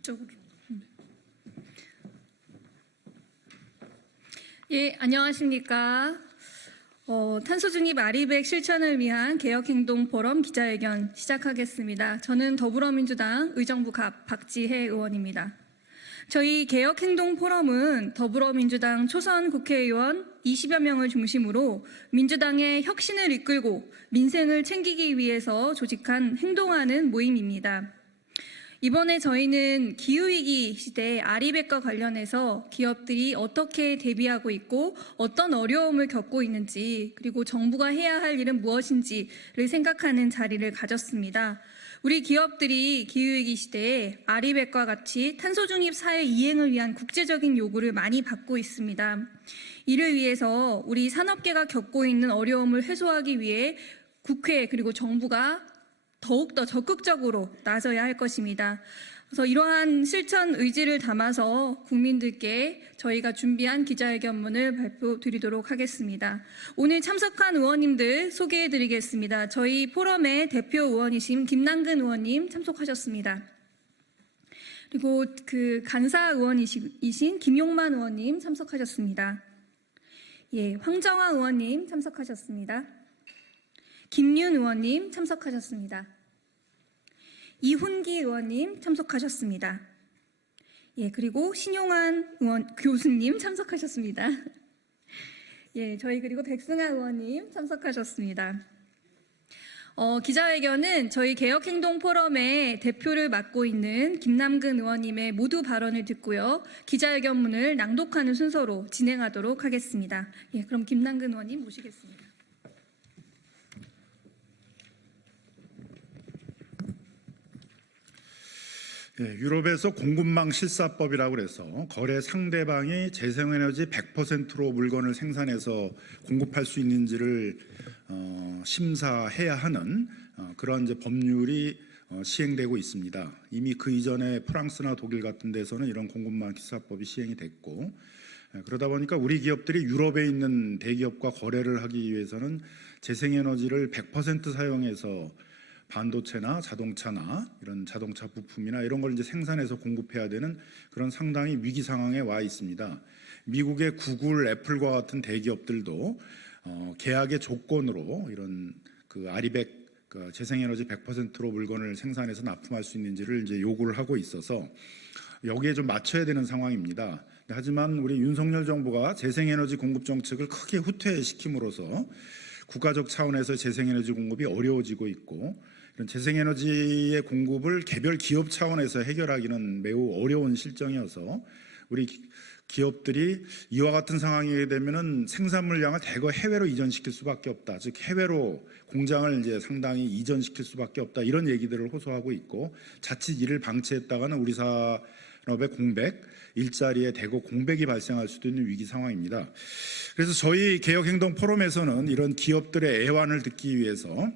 이쪽으로. 예, 안녕하십니까. 탄소 중립 아리백 실천을 위한 개혁행동 포럼 기자회견 시작하겠습니다. 저는 더불어민주당 의정부 갑 박지혜 의원입니다. 저희 개혁행동 포럼은 더불어민주당 초선 국회의원 20여 명을 중심으로 민주당의 혁신을 이끌고 민생을 챙기기 위해서 조직한 행동하는 모임입니다. 이번에 저희는 기후위기 시대 아리백과 관련해서 기업들이 어떻게 대비하고 있고 어떤 어려움을 겪고 있는지, 그리고 정부가 해야 할 일은 무엇인지를 생각하는 자리를 가졌습니다. 우리 기업들이 기후위기 시대에 아리백과 같이 탄소중립 사회 이행을 위한 국제적인 요구를 많이 받고 있습니다. 이를 위해서 우리 산업계가 겪고 있는 어려움을 해소하기 위해 국회 그리고 정부가 더욱더 적극적으로 나서야 할 것입니다. 그래서 이러한 실천 의지를 담아서 국민들께 저희가 준비한 기자회견문을 발표드리도록 하겠습니다. 오늘 참석한 의원님들 소개해드리겠습니다. 저희 포럼의 대표 의원이신 김남근 의원님 참석하셨습니다. 그리고 간사 의원이신 김용만 의원님 참석하셨습니다. 예, 황정화 의원님 참석하셨습니다. 김윤 의원님 참석하셨습니다. 이훈기 의원님 참석하셨습니다. 예, 그리고 신용환 교수님 참석하셨습니다. 예, 저희 그리고 백승아 의원님 참석하셨습니다. 기자회견은 저희 개혁행동 포럼의 대표를 맡고 있는 김남근 의원님의 모두 발언을 듣고요. 기자회견문을 낭독하는 순서로 진행하도록 하겠습니다. 예, 그럼 김남근 의원님 모시겠습니다. 유럽에서 공급망 실사법이라고 그래서 거래 상대방이 재생에너지 100%로 물건을 생산해서 공급할 수 있는지를 심사해야 하는 그런 이제 법률이 시행되고 있습니다. 이미 그 이전에 프랑스나 독일 같은 데서는 이런 공급망 실사법이 시행이 됐고, 그러다 보니까 우리 기업들이 유럽에 있는 대기업과 거래를 하기 위해서는 재생에너지를 100% 사용해서 반도체나 자동차나 이런 자동차 부품이나 이런 걸 이제 생산해서 공급해야 되는 그런 상당히 위기 상황에 와 있습니다. 미국의 구글, 애플과 같은 대기업들도 계약의 조건으로 이런 아리백 재생에너지 100%로 물건을 생산해서 납품할 수 있는지를 이제 요구를 하고 있어서 여기에 좀 맞춰야 되는 상황입니다. 하지만 우리 윤석열 정부가 재생에너지 공급 정책을 크게 후퇴시킴으로써 국가적 차원에서 재생에너지 공급이 어려워지고 있고, 이런 재생에너지의 공급을 개별 기업 차원에서 해결하기는 매우 어려운 실정이어서 우리 기업들이 이와 같은 상황이 되면은 생산 물량을 대거 해외로 이전시킬 수밖에 없다. 즉 해외로 공장을 이제 상당히 이전시킬 수밖에 없다. 이런 얘기들을 호소하고 있고, 자칫 이를 방치했다가는 우리 산업의 공백, 일자리에 대거 공백이 발생할 수도 있는 위기 상황입니다. 그래서 저희 개혁행동 포럼에서는 이런 기업들의 애환을 듣기 위해서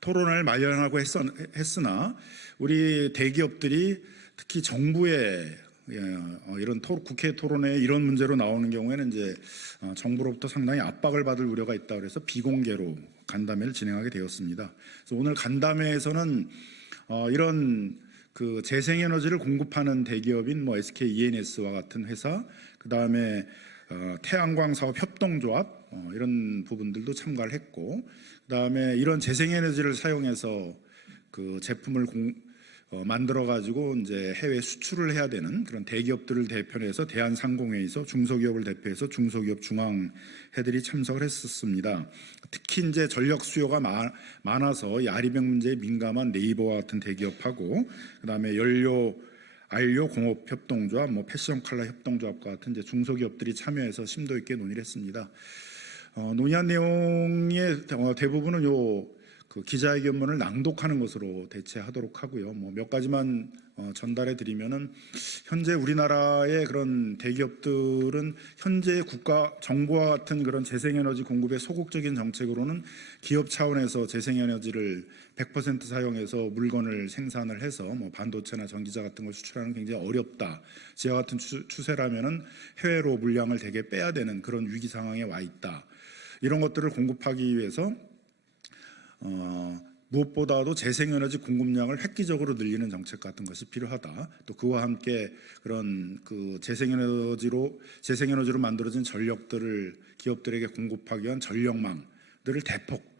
토론을 마련하고 했으나 우리 대기업들이 특히 정부의 이런 국회 토론회 이런 문제로 나오는 경우에는 이제 정부로부터 상당히 압박을 받을 우려가 있다 그래서 비공개로 간담회를 진행하게 되었습니다. 그래서 오늘 간담회에서는 이런 재생에너지를 공급하는 대기업인 SK E&S와 같은 회사, 그 다음에 태양광 사업 협동조합 이런 부분들도 참가를 했고, 그 다음에 이런 재생에너지를 사용해서 제품을 만들어 가지고 이제 해외 수출을 해야 되는 그런 대기업들을 대표해서 대한상공회에서 중소기업을 대표해서 중소기업 중앙회들이 참석을 했었습니다. 특히 이제 전력 수요가 많아서 이 아리백 문제에 민감한 네이버와 같은 대기업하고, 그다음에 안료 공업 협동조합, 패션 컬러 협동조합과 같은 이제 중소기업들이 참여해서 심도 있게 논의를 했습니다. 논의한 내용의 대부분은 기자회견문을 낭독하는 것으로 대체하도록 하고요. 몇 가지만 전달해 드리면은, 현재 우리나라의 그런 대기업들은 현재 정부와 같은 그런 재생에너지 공급의 소극적인 정책으로는 기업 차원에서 재생에너지를 100% 사용해서 물건을 생산을 해서 반도체나 전기자 같은 걸 수출하는 굉장히 어렵다. 지와 같은 추세라면은 해외로 물량을 대개 빼야 되는 그런 위기 상황에 와 있다. 이런 것들을 공급하기 위해서 무엇보다도 재생에너지 공급량을 획기적으로 늘리는 정책 같은 것이 필요하다. 또 그와 함께 그런 그 재생에너지로 만들어진 전력들을 기업들에게 공급하기 위한 전력망들을 대폭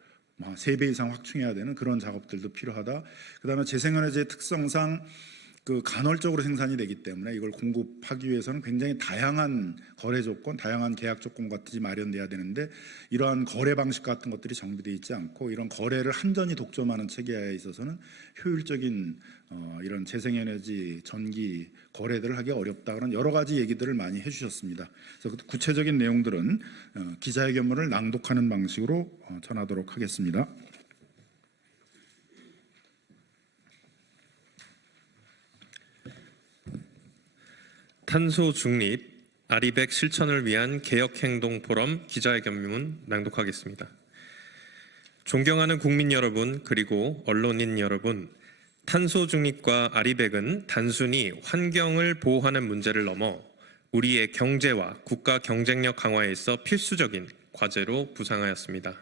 3배 이상 확충해야 되는 그런 작업들도 필요하다. 그다음에 재생에너지의 특성상 그 간헐적으로 생산이 되기 때문에 이걸 공급하기 위해서는 굉장히 다양한 거래 조건, 다양한 계약 조건 같이 마련돼야 되는데 이러한 거래 방식 같은 것들이 정비되어 있지 않고 이런 거래를 한전이 독점하는 체계에 있어서는 효율적인 이런 재생에너지 전기 거래들을 하기 어렵다 그런 여러 가지 얘기들을 많이 해주셨습니다. 그래서 구체적인 내용들은 기자회견문을 낭독하는 방식으로 전하도록 하겠습니다. 탄소 중립, 아리백 실천을 위한 개혁행동 포럼 기자회견문 낭독하겠습니다. 존경하는 국민 여러분 그리고 언론인 여러분, 탄소 중립과 아리백은 단순히 환경을 보호하는 문제를 넘어 우리의 경제와 국가 경쟁력 강화에 있어 필수적인 과제로 부상하였습니다.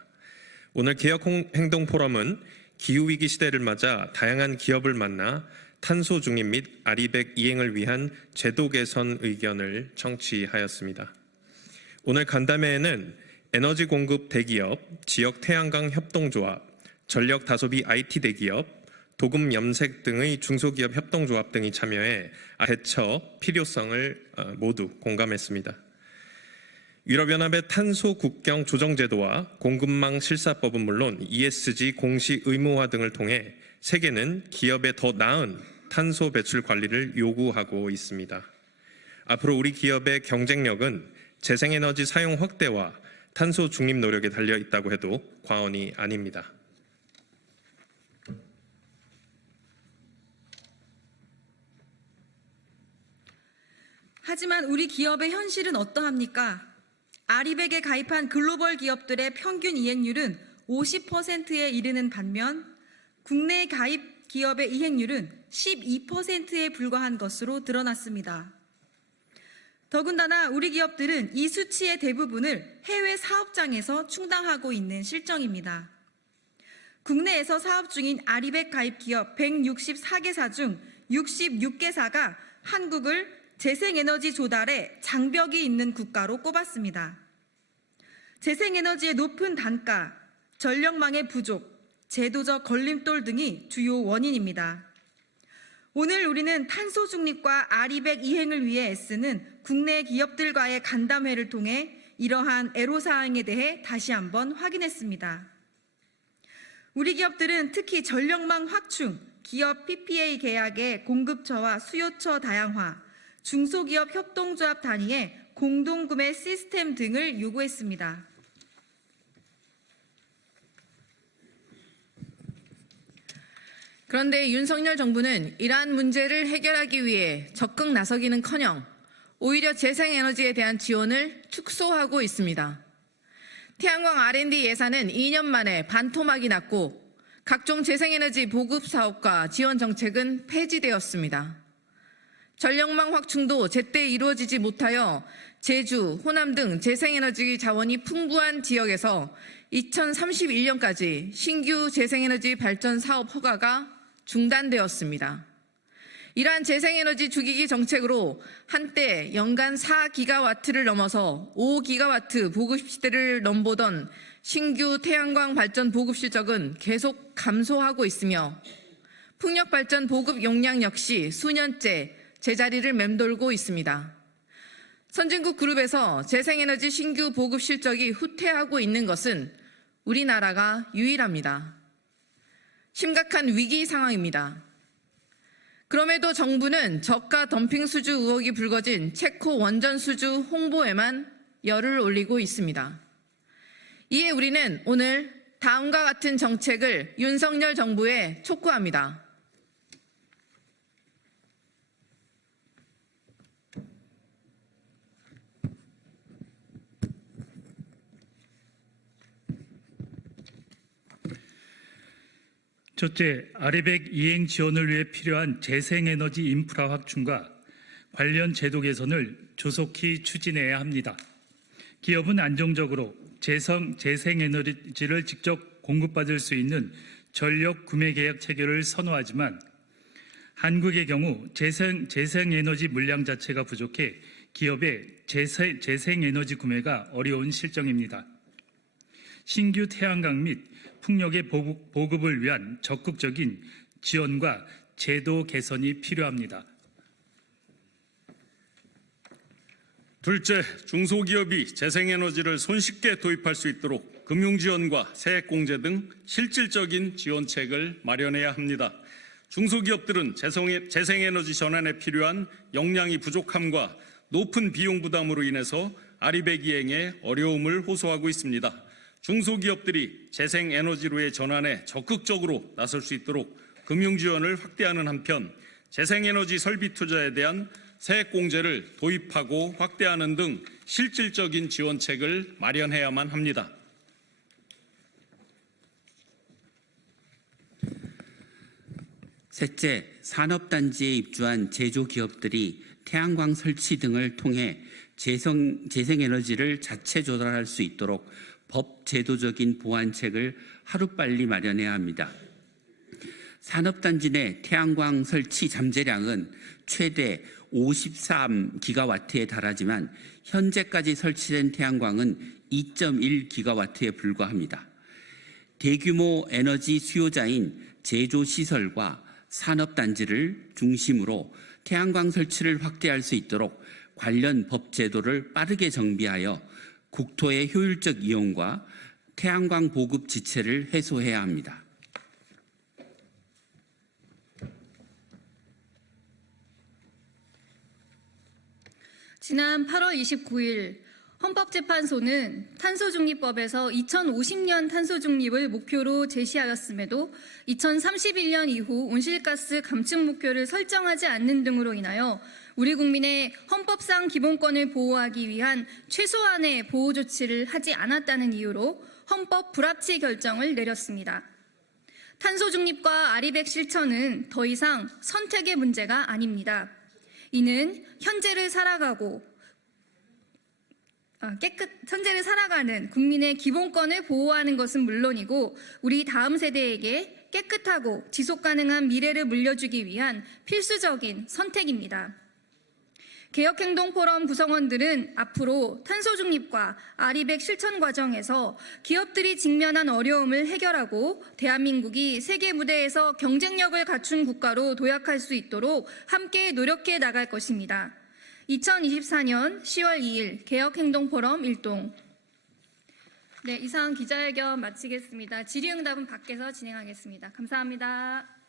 오늘 개혁행동 포럼은 기후위기 시대를 맞아 다양한 기업을 만나 탄소 중립 및 아리백 이행을 위한 제도 개선 의견을 청취하였습니다. 오늘 간담회에는 에너지 공급 대기업, 지역 태양광 협동조합, 전력 다소비 IT 대기업, 도금 염색 등의 중소기업 협동조합 등이 참여해 대처 필요성을 모두 공감했습니다. 유럽연합의 탄소 국경 조정 제도와 공급망 실사법은 물론 ESG 공시 의무화 등을 통해 세계는 기업의 더 나은 탄소 배출 관리를 요구하고 있습니다. 앞으로 우리 기업의 경쟁력은 재생에너지 사용 확대와 탄소 중립 노력에 달려 있다고 해도 과언이 아닙니다. 하지만 우리 기업의 현실은 어떠합니까? 아리백에 가입한 글로벌 기업들의 평균 이행률은 50%에 이르는 반면 국내 가입 기업의 이행률은 12%에 불과한 것으로 드러났습니다. 더군다나 우리 기업들은 이 수치의 대부분을 해외 사업장에서 충당하고 있는 실정입니다. 국내에서 사업 중인 아리백 가입 기업 164개사 중 66개사가 한국을 재생에너지 조달에 장벽이 있는 국가로 꼽았습니다. 재생에너지의 높은 단가, 전력망의 부족, 제도적 걸림돌 등이 주요 원인입니다. 오늘 우리는 탄소 중립과 아리백 이행을 위해 애쓰는 국내 기업들과의 간담회를 통해 이러한 애로사항에 대해 다시 한번 확인했습니다. 우리 기업들은 특히 전력망 확충, 기업 PPA 계약의 공급처와 수요처 다양화, 중소기업 협동조합 단위의 공동구매 시스템 등을 요구했습니다. 그런데 윤석열 정부는 이러한 문제를 해결하기 위해 적극 나서기는커녕 오히려 재생에너지에 대한 지원을 축소하고 있습니다. 태양광 R&D 예산은 2년 만에 반토막이 났고 각종 재생에너지 보급 사업과 지원 정책은 폐지되었습니다. 전력망 확충도 제때 이루어지지 못하여 제주, 호남 등 재생에너지 자원이 풍부한 지역에서 2031년까지 신규 재생에너지 발전 사업 허가가 중단되었습니다. 이러한 재생에너지 주기기 정책으로 한때 연간 4기가와트를 넘어서 5기가와트 보급 시대를 넘보던 신규 태양광 발전 보급 실적은 계속 감소하고 있으며 풍력 발전 보급 용량 역시 수년째 제자리를 맴돌고 있습니다. 선진국 그룹에서 재생에너지 신규 보급 실적이 후퇴하고 있는 것은 우리나라가 유일합니다. 심각한 위기 상황입니다. 그럼에도 정부는 저가 덤핑 수주 의혹이 불거진 체코 원전 수주 홍보에만 열을 올리고 있습니다. 이에 우리는 오늘 다음과 같은 정책을 윤석열 정부에 촉구합니다. 첫째, 아리백 이행 지원을 위해 필요한 재생에너지 인프라 확충과 관련 제도 개선을 조속히 추진해야 합니다. 기업은 안정적으로 재생에너지를 직접 공급받을 수 있는 전력 구매 계약 체결을 선호하지만 한국의 경우 재생에너지 물량 자체가 부족해 기업의 재생에너지 구매가 어려운 실정입니다. 신규 태양광 및 풍력의 보급을 위한 적극적인 지원과 제도 개선이 필요합니다. 둘째, 중소기업이 재생에너지를 손쉽게 도입할 수 있도록 금융지원과 세액공제 등 실질적인 지원책을 마련해야 합니다. 중소기업들은 재생에너지 전환에 필요한 역량이 부족함과 높은 비용 부담으로 인해서 아리백 이행에 어려움을 호소하고 있습니다. 중소기업들이 재생에너지로의 전환에 적극적으로 나설 수 있도록 금융지원을 확대하는 한편 재생에너지 설비 투자에 대한 세액공제를 도입하고 확대하는 등 실질적인 지원책을 마련해야만 합니다. 셋째, 산업단지에 입주한 제조기업들이 태양광 설치 등을 통해 재생에너지를 자체 조달할 수 있도록 법 제도적인 보완책을 하루빨리 마련해야 합니다. 산업단지 내 태양광 설치 잠재량은 최대 53기가와트에 달하지만 현재까지 설치된 태양광은 2.1기가와트에 불과합니다. 대규모 에너지 수요자인 제조시설과 산업단지를 중심으로 태양광 설치를 확대할 수 있도록 관련 법 제도를 빠르게 정비하여 국토의 효율적 이용과 태양광 보급 지체를 해소해야 합니다. 지난 8월 29일 헌법재판소는 탄소중립법에서 2050년 탄소중립을 목표로 제시하였음에도 2031년 이후 온실가스 감축 목표를 설정하지 않는 등으로 인하여 우리 국민의 헌법상 기본권을 보호하기 위한 최소한의 보호 조치를 하지 않았다는 이유로 헌법 불합치 결정을 내렸습니다. 탄소중립과 아리백 실천은 더 이상 선택의 문제가 아닙니다. 이는 현재를 살아가는 국민의 기본권을 보호하는 것은 물론이고 우리 다음 세대에게 깨끗하고 지속 가능한 미래를 물려주기 위한 필수적인 선택입니다. 개혁행동포럼 구성원들은 앞으로 탄소중립과 아리백 실천 과정에서 기업들이 직면한 어려움을 해결하고 대한민국이 세계 무대에서 경쟁력을 갖춘 국가로 도약할 수 있도록 함께 노력해 나갈 것입니다. 2024년 10월 2일 개혁행동포럼 1동. 네, 이상 기자회견 마치겠습니다. 질의응답은 밖에서 진행하겠습니다. 감사합니다.